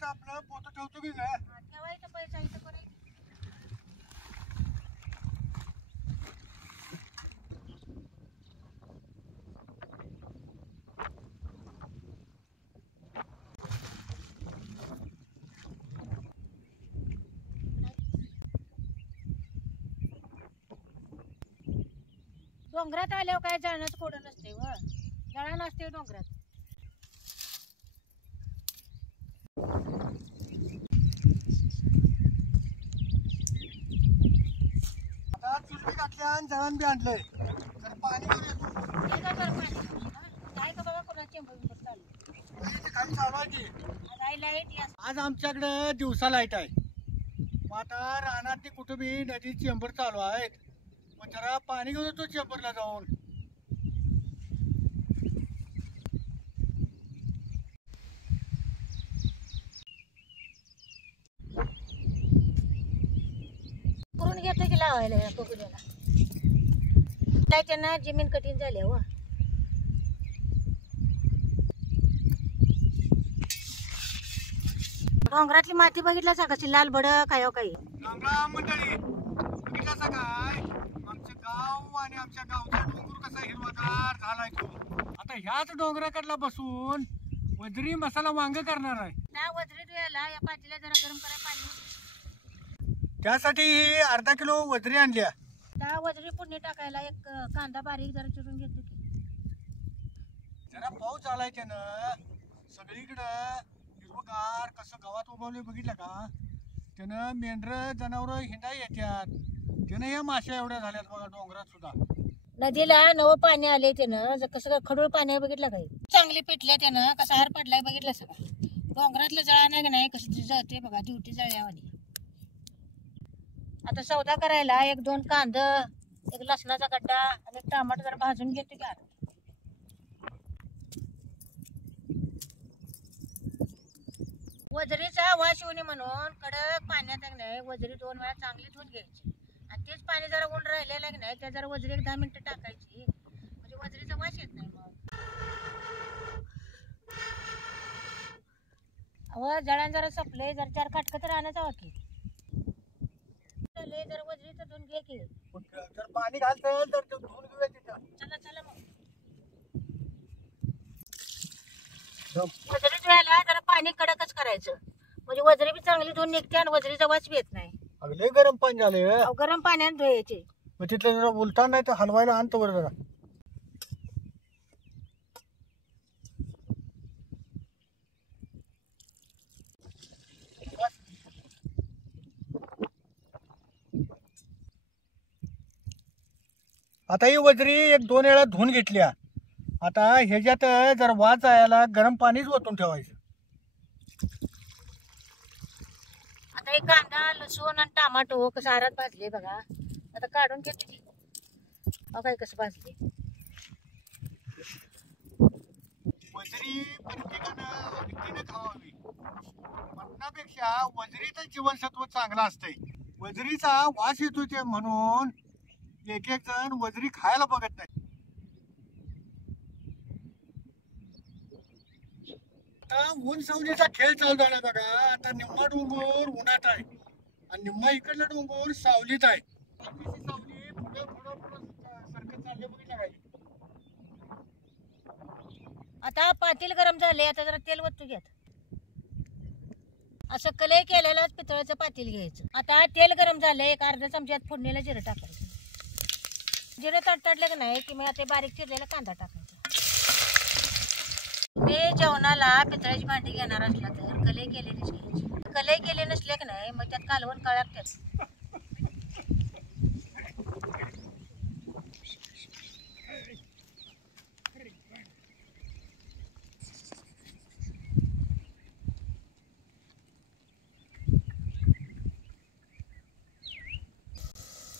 तेवढंच आपलं पोतं ठेवतो की काय ठेवायचं पैसा इथं करायचं. डोंगरात आल्यावर काय जळणंच कोड नसते व जळा नसते डोंगरात. आता चुलबी घातल्या आणि जळण बी आणलंय तर पाणी घेऊन येतो. ते काय जरा पाणी घेऊन ये ना. काय का बाबा कोणाला चेंबर बिंबर चालू इथे खाली चालू आहे की आज आई लाईट या आज आमच्याकडं दिवसा लाईट आहे. मग आता रानात कुठं बी नदी चेंबर चालू आहेत. मग जरा पाणी घेऊन येतो चेंबरला जाऊन. करून घेतो की लावायला या कोकड्याला. काय त्यांना जमीन कठीण झाली व डोंगरातली माती बघितला का कशी लाल भडक काय हो काही. रामराम मंडळी, बघितलं काय आमचं गाव आणि आमच्या गावचा डोंगर कसा हिरवागार झालाय तो. आता ह्याच डोंगराकडला बसून वजरी मसाला वांग करणार आहे. त्या वजरीत वेळेला या पातीला जरा गरम करायला पाणी. त्यासाठी अर्धा किलो वजरी आणल्या. त्या वजरी पुढे टाकायला एक कांदा बारीक जरा चिरून घेतो की. जरा पाऊस झालाय त्यानं सगळीकडं हिरवगार कसं गावात उभवले बघितलं का. त्यानं मेंढर जनावर हिंडा येतात. त्यानं या माश्या एवढ्या झाल्यात बघा डोंगरात सुद्धा. नदीला नवं पाणी आले त्यानं कसं खडूळ पाणी बघितलं काही चांगली पेटल्या त्यानं कसा हार पडलाय बघितलं सगळं. डोंगरातलं जळा नाही नाही कशी जळते बघा ड्युटी जळल्यावानी. आता सौदा करायला एक दोन कांद एक लसणाचा गड्डा आणि एक टमाटर जरा भाजून घेते का. वजरीचा वास येऊ नये म्हणून कडक पाण्यात नाही वजरी 2 वेळा चांगली धुवून घ्यायची आणि तेच पाणी जरा ऊन राहिलेलं नाही त्या जरा वजरी 10 मिनिटं टाकायची म्हणजे वजरीचा वास येत नाही. मग जळान जरा सपले जरा 4 काटकं तर आणायचं हवं की. जरा वजरीचं धुवून घे की. जर पाणी घालतं तर ते धुवून घेऊया तिथं. चला चला मग वजरीत वेळेला जरा पाणी कडकच करायचं म्हणजे वजरी बी चांगली धुवून निघते आणि वजरीचा वास बी येत नाही. अगले गरम पाणी झाले. गरम पाण्याने धुवायचे. मग तिथलं जरा उलटा नाही तर हलवायला आणतो बरं जरा. आता ही वजरी 1-2 वेळा धुवून घेतल्या. आता ह्याच्यात जर वास जायला गरम पाणीच ओतून ठेवायचं. आता एक कांदा लसूण आणि टमाटो कसं आरात भाजले बघा. आता काढून घेते काय कसं भाजले. वजरी प्रत्येकानं आवडीने खावावी. मटणापेक्षा वजरीचं जीवनसत्व चांगलं असतंय. वजरीचा वास येतो ते म्हणून एक जण वजरी खायला बघत नाही. आता ऊन सावलीचा खेळ चालू झाला बघा. आता निम्मा डोंगर उन्हात आहे आणि निम्मा इकडला डोंगर सावलीत आहे. सावली पुढे पुढे सरकत चालले बघितलं काय. आता पातेल गरम झाले आता जरा तेल वतू घ्यात. असं कलई केलेलं पितळाचं पातेल घ्यायचं. आता तेल गरम झाले एक अर्धा चमच्यात फोडणीला जिरं टाकायचं. जिरं तडतडलं की नाही की मग आता बारीक चिरलेला कांदा टाकायचा. तुम्ही जेवणाला पितळाची भांडी घेणार असला तर कलई केलेलीच घ्यायची. कलई केले नसले की नाही मग त्यात कालवण कळागतात.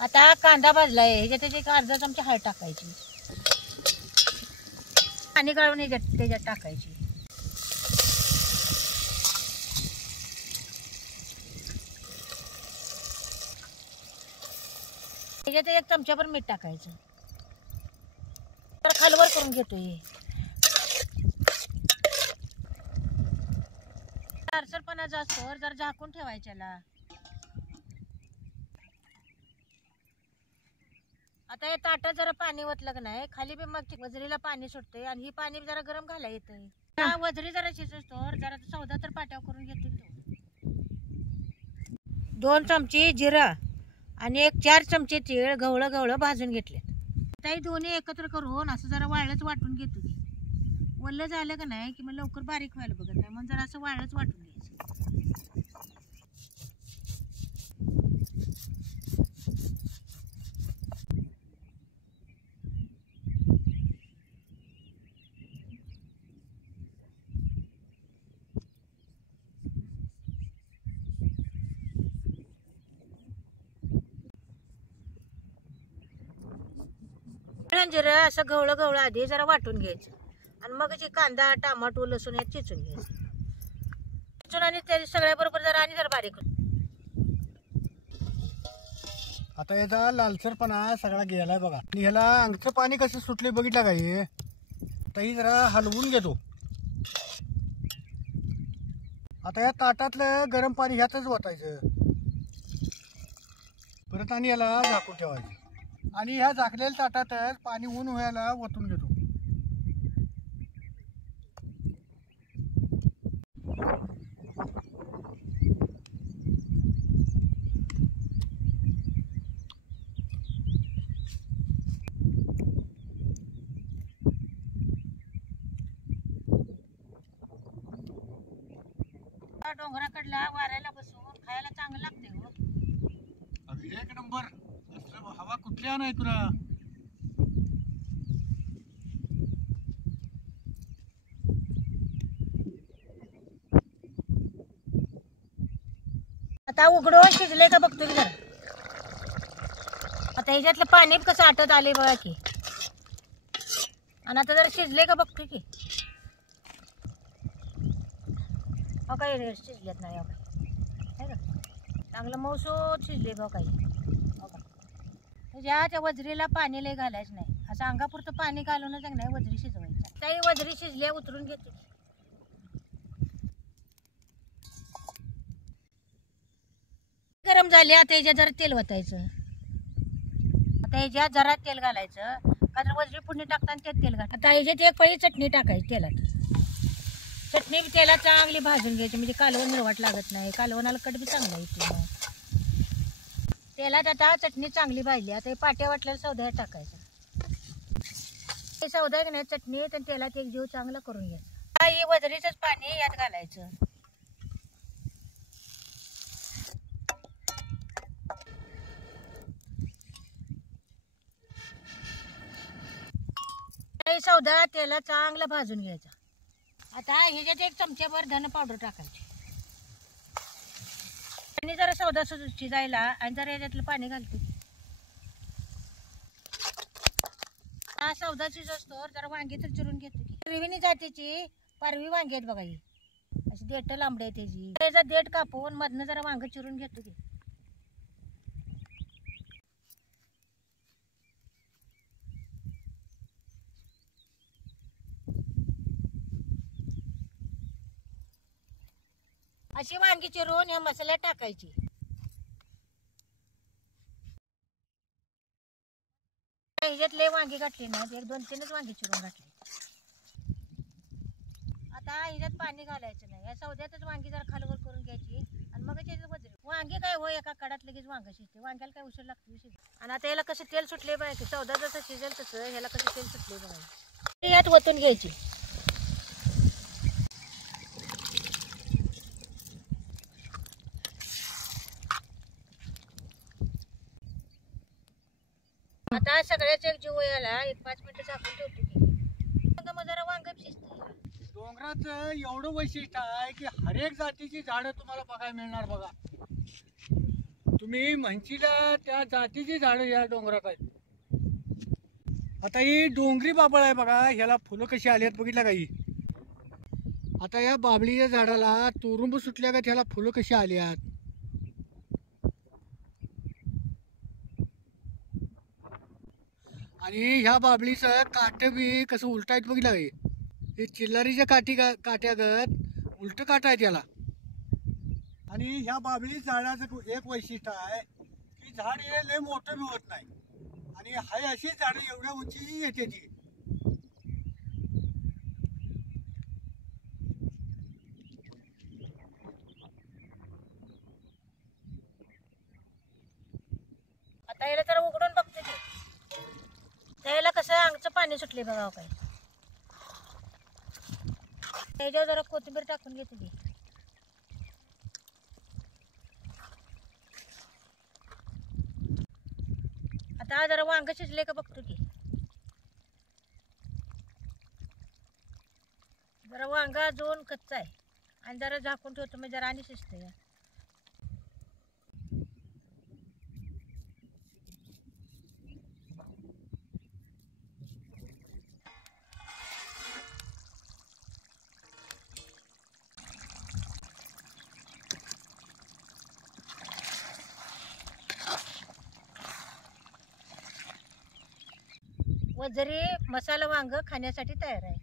आता कांदा भाजलाय ह्याच्यात एक अर्धा चमचा हळद टाकायची. पाणी गाळून त्याच्यात टाकायची. त्याच्यात एक चमचाभर मीठ टाकायचं. तर खालवर करून घेतोय. सरसरपणा जास्त जरा झाकून ठेवायच्याला. आता या ताटात जरा पाणी ओतलं का नाही खाली बी मग वजरीला पाणी सुटते आणि ही पाणी जरा गरम घाला येतंय. वजरी जरा शिजतो जरा सौदा तर पाट्यावर करून घेते तो. 2 चमचे जिरा आणि 4 चमचे तीळ गवळं गवळं भाजून घेतले. ताई दोन्ही एकत्र करून असं जरा वाळच वाटून घेतो की वल्ल झालं का नाही की मग लवकर बारीक व्हायला बघत नाही मग जरा असं वाळच वाटून घ्यायचं. जिरं असं गवळं गवळं आधी जरा वाटून घ्यायचं आणि मग जे कांदा टमाटो लसूण यात चिचून घ्यायचं. चिचून आणि ते सगळ्या बरोबर जरा आणि जरा बारीक. आता याचा लालसरपणा सगळा गेलाय बघा. आणि ह्याला अंगचं पाणी कसं सुटले बघितलं का हे. तरी जरा हलवून घेतो. आता या ताटातलं गरम पाणी ह्यातच ओतायचं परत आणि याला झाकून ठेवायचं आणि ह्या झाकलेल्या ताटातच पाणी ऊन व्हायला ओतून घेतो. डोंगराकडला वाऱ्याला बसून खायला चांगलं लागते हो. अगदी 1 नंबर. असलं हवा कुठल्या नाही तुला. आता उघडून शिजले का बघतो की जरा. आता ह्याच्यातलं पाणी कसं आटत आले बघा की. आणि आता जरा शिजले का बघतो की. हो काही शिजलेत नाही का चांगलं मऊसूत शिजले बघ काही. हो का त्या वजरीला पाणी लय घालायचं नाही असं अंगापुरतं पाणी घालूनच नाही वजरी शिजवायचं. काही वजरी शिजल्या उतरून घेते. गरम झाले आता ह्याच्यात जरा तेल वतायचं. आता ह्याच्यात जरा तेल घालायचं का तर वजरी पुढे टाकताना त्यात तेल घाल. आता ह्याच्यात 1 पळी चटणी टाकायची तेलात. चटणी तेला चांगली भाजून घ्यायची म्हणजे कालवण निरवाट लागत नाही. कालवणाला कट बी चांगला येतो. तेलात आता चटणी चांगली भाजली. आता हे पाट्या वाटलेल्या सौदा टाकायचा. हे सौदा नाही चटणी तर तेलात एक जीव चांगला करून घ्यायचा. हे वजरीचंच पाणी यात घालायचं. हे सौदा तेलात चांगला भाजून घ्यायचा. आता ह्याच्यात 1 चमच्याभर धन पावडर टाकायची आणि जरा सौदा शिजायला आणि जरा ह्याच्यातलं पाणी घालते. हा सौदा शिजतो जरा वांगी तर चिरून घेतो. त्रिवेणी जातीची पारवी वांगी आहेत बघा. ही अशी देठ लांबडी आहे त्याची. त्याचा देठ कापून मधनं जरा वांग चिरून घेतो की. अशी वांगी चिरून या मसाल्यात टाकायची. ह्याच्यात लय वांगी घातली ना 1-2-3च वांगी चिरून घातली. आता ह्याच्यात पाणी घालायचं नाही. या सौद्यातच वांगी जरा खालवर करून घ्यायची आणि मग त्याचं वजरी. वांगी काय हो एका कडात लगेच वांग शिजते. वांग्याला काय उशीर लागतो शिजते. आणि आता याला कसं तेल सुटले पाहिजे. सौदा जसं शिजेल तसं ह्याला कसं तेल सुटले बघायचं. यात ओतून घ्यायची. आता सगळ्याच एक जीव याला 1-5 मिनिटं झाकून ठेवतो की मग जरा वांग शिजते. डोंगराचं एवढं वैशिष्ट्य आहे की हरेक जातीची झाडं तुम्हाला बघायला मिळणार बघा. तुम्ही म्हणशीला त्या जातीची झाडं या डोंगरात आहेत. आता ही डोंगरी बाबळ आहे बघा. ह्याला फुलं कशी आली आहेत बघितलं का. ही आता या बाबळीच्या झाडाला तुरुंब सुटल्या का ह्याला फुलं कशी आली आहेत. आणि ह्या बाबळीचं काट बी कसं उलट आहेत बघितलं. हे चिल्लारीच्या काठ्यागत उलट काट आहे त्याला. आणि ह्या बाबळी झाडाचं एक वैशिष्ट्य आहे की झाड हे लय मोठं बी होत नाही आणि हाय अशी झाडं एवढ्या उंची येते ती. आता याला जरा उघडून बघते ते. त्याला कसं अंगचं पाणी सुटले बघा हो काय. त्याच्यावर जरा कोथिंबीर टाकून घेते ती. आता जरा वांग शिजले का बघतो की. जरा वांग अजून कच्चा आहे आणि जरा झाकून ठेवतो म्हणजे जरा आणि शिजते या. वजरी मसाला वांग खाण्यासाठी तयार आहे.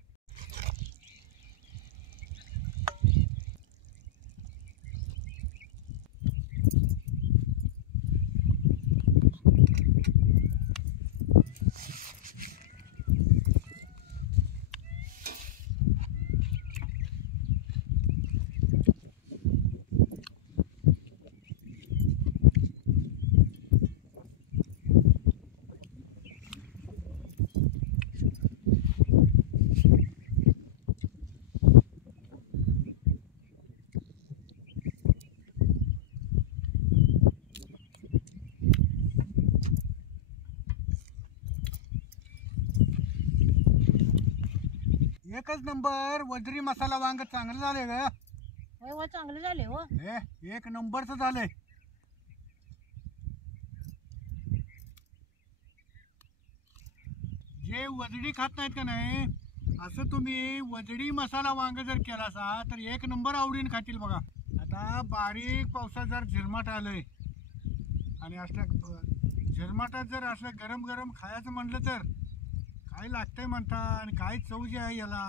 एकच नंबर वजरी मसाला वांग चांगलं झालंय ग. होय हो चांगलं झाले हो. हे एक नंबरच झालंय. जे वजडी खात नाहीत का नाही असं तुम्ही वजडी मसाला वांग जर केला असा तर एक नंबर आवडीने खातील बघा. आता बारीक पावसात जर झिरमाट आलंय आणि असल्या झिरमाटात जर असलं गरम गरम खायचं म्हणलं तर काय लागतंय म्हणता आणि काय चव जी आहे याला.